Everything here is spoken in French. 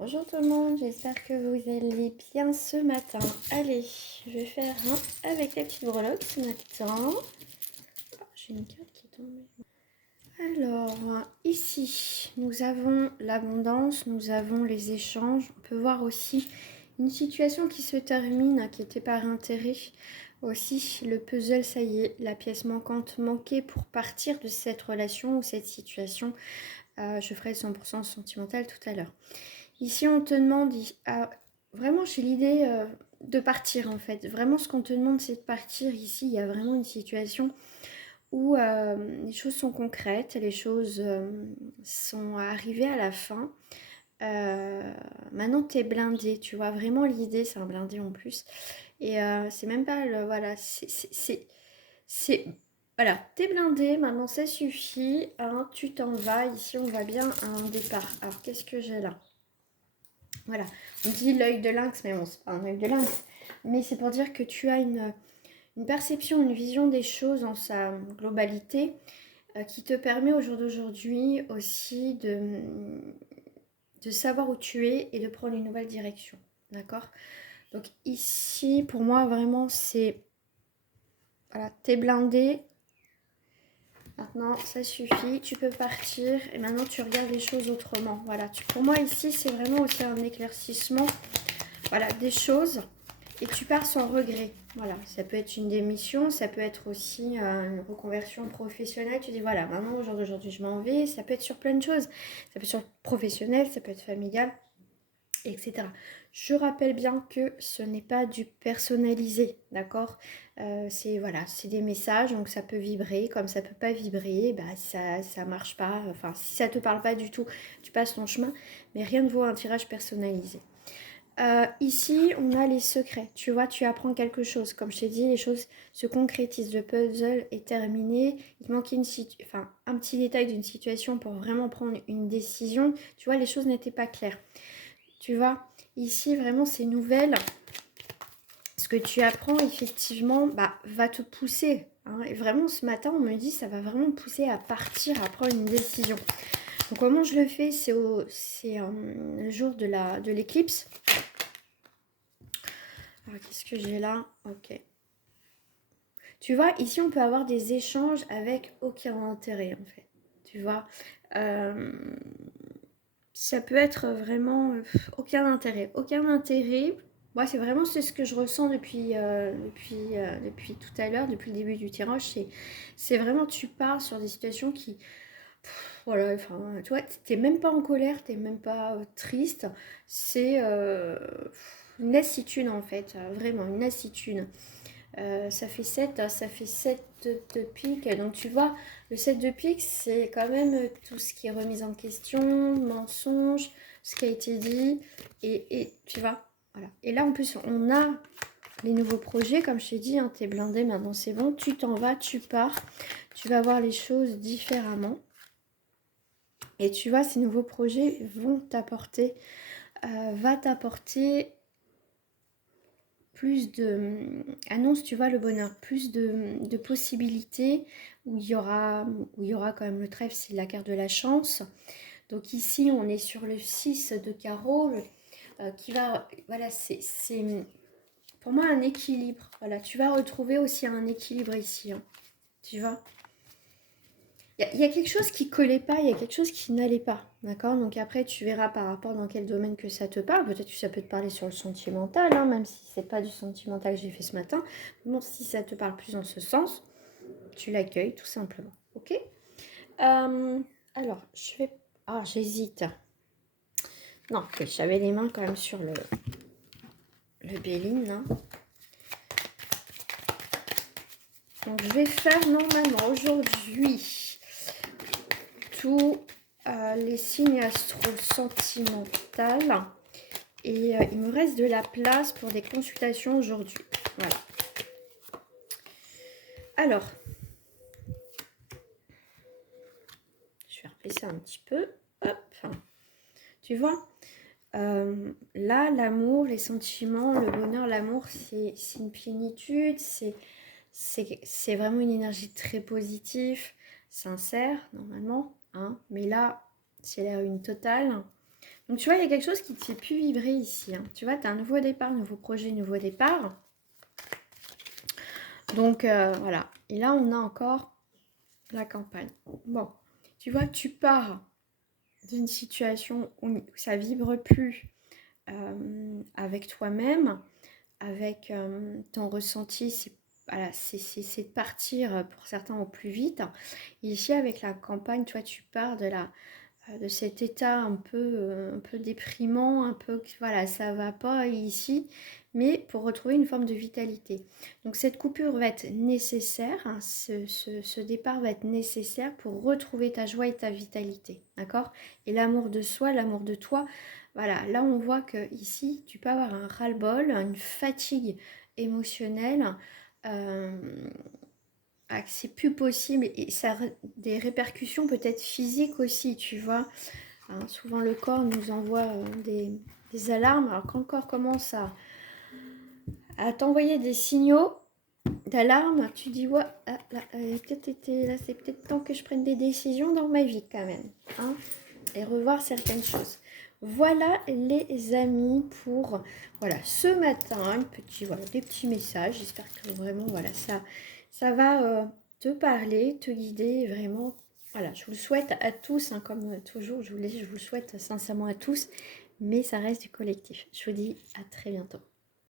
Bonjour tout le monde, j'espère que vous allez bien ce matin. Allez, je vais faire un avec la petite breloque ce matin. Oh, j'ai une carte qui est tombée. Alors, ici, nous avons l'abondance, nous avons les échanges. On peut voir aussi une situation qui se termine, qui était par intérêt. Aussi, le puzzle, ça y est, la pièce manquante manquait pour partir de cette relation ou cette situation. Je ferai 100% sentimental tout à l'heure. Ici, on te demande, vraiment, j'ai l'idée de partir en fait. Vraiment, ce qu'on te demande, c'est de partir. Ici, il y a vraiment une situation où les choses sont concrètes, les choses sont arrivées à la fin. Maintenant, tu es blindé, tu vois. Vraiment, l'idée, c'est un blindé en plus. Et c'est même pas le. Voilà, c'est. Voilà, t'es blindé, maintenant ça suffit, hein, tu t'en vas. Ici, on va bien à un départ. Alors, qu'est-ce que j'ai là? Voilà, on dit l'œil de lynx, mais bon, c'est pas un œil de lynx. Mais c'est pour dire que tu as une perception, une vision des choses en sa globalité qui te permet au jour d'aujourd'hui aussi de savoir où tu es et de prendre une nouvelle direction. D'accord? Donc ici, pour moi, vraiment, c'est... Voilà, t'es blindé. Maintenant, ça suffit. Tu peux partir. Et maintenant, tu regardes les choses autrement. Voilà. Pour moi, ici, c'est vraiment aussi un éclaircissement. Voilà, des choses. Et tu pars sans regret. Voilà, ça peut être une démission, ça peut être aussi une reconversion professionnelle. Tu dis voilà, maintenant au jour d'aujourd'hui je m'en vais. Ça peut être sur plein de choses. Ça peut être sur professionnel, ça peut être familial, etc. Je rappelle bien que ce n'est pas du personnalisé, d'accord. C'est voilà, c'est des messages, donc ça peut vibrer, comme ça peut pas vibrer, bah ça marche pas. Enfin, si ça te parle pas du tout, tu passes ton chemin. Mais rien ne vaut un tirage personnalisé. Ici, on a les secrets. Tu vois, tu apprends quelque chose. Comme je t'ai dit, les choses se concrétisent. Le puzzle est terminé. Il te manquait un petit détail d'une situation pour vraiment prendre une décision. Tu vois, les choses n'étaient pas claires. Tu vois, ici, vraiment, c'est nouvelle. Ce que tu apprends, effectivement, va te pousser. Hein. Et vraiment, ce matin, on me dit, ça va vraiment te pousser à partir, à prendre une décision. Donc, comment je le fais? C'est le jour de l'éclipse. Alors, qu'est-ce que j'ai là? Ok. Tu vois, ici, on peut avoir des échanges avec aucun intérêt, en fait. Tu vois, euh, ça peut être vraiment aucun intérêt. Aucun intérêt. Moi, c'est vraiment ce que je ressens depuis tout à l'heure, depuis le début du tirage. C'est vraiment, tu pars sur des situations qui... Voilà, enfin, tu vois, t'es même pas en colère, t'es même pas triste. C'est une lassitude, en fait. Vraiment, une lassitude. Ça fait 7 de pique. Donc tu vois, le 7 de pique, c'est quand même tout ce qui est remise en question, mensonge, ce qui a été dit. Et tu vois, voilà. Et là, en plus, on a les nouveaux projets. Comme je t'ai dit, hein, t'es blindé, maintenant c'est bon. Tu t'en vas, tu pars. Tu vas voir les choses différemment. Et tu vois, ces nouveaux projets vont t'apporter, va t'apporter plus de annonce, tu vois, le bonheur, plus de possibilités où il y aura quand même le trèfle, c'est la carte de la chance. Donc ici, on est sur le 6 de carreau qui va, voilà, c'est pour moi un équilibre. Voilà, tu vas retrouver aussi un équilibre ici, hein, tu vois. Il y a quelque chose qui collait pas, il y a quelque chose qui n'allait pas, d'accord? Donc après, tu verras par rapport dans quel domaine que ça te parle. Peut-être que ça peut te parler sur le sentimental, hein, même si c'est pas du sentimental que j'ai fait ce matin. Bon, si ça te parle plus dans ce sens, tu l'accueilles tout simplement, ok? Alors, je vais... Ah, j'hésite. Non, j'avais les mains quand même sur le Béline, hein. Donc, je vais faire normalement aujourd'hui tous les signes astro-sentimentales. Et il me reste de la place pour des consultations aujourd'hui. Voilà. Alors, je vais replacer un petit peu. Hop. Tu vois, là, l'amour, les sentiments, le bonheur, l'amour, c'est une plénitude, c'est vraiment une énergie très positive, sincère, normalement. Hein, mais là, c'est l'air une totale. Donc, tu vois, il y a quelque chose qui ne te fait plus vibrer ici. Hein. Tu vois, tu as un nouveau départ, nouveau projet, nouveau départ. Donc, voilà. Et là, on a encore la campagne. Bon, tu vois, tu pars d'une situation où ça vibre plus avec toi-même, avec ton ressenti. Voilà, c'est de partir pour certains au plus vite. Et ici, avec la campagne, toi, tu pars de cet état un peu déprimant, un peu, voilà, ça va pas ici, mais pour retrouver une forme de vitalité. Donc cette coupure va être nécessaire, hein, ce départ va être nécessaire pour retrouver ta joie et ta vitalité, d'accord? Et l'amour de soi, l'amour de toi, voilà, là on voit que ici, tu peux avoir un ras-le-bol, une fatigue émotionnelle, euh, que c'est plus possible et ça a des répercussions peut-être physiques aussi, tu vois. Hein, souvent le corps nous envoie des alarmes. Alors quand le corps commence à t'envoyer des signaux d'alarme, tu dis ouais, là, c'est peut-être temps que je prenne des décisions dans ma vie quand même. Hein, et revoir certaines choses. Voilà les amis pour voilà ce matin, voilà, des petits messages. J'espère que vraiment voilà ça va te parler, te guider vraiment. Voilà, je vous le souhaite à tous, hein, comme toujours, je vous le souhaite sincèrement à tous, mais ça reste du collectif. Je vous dis à très bientôt.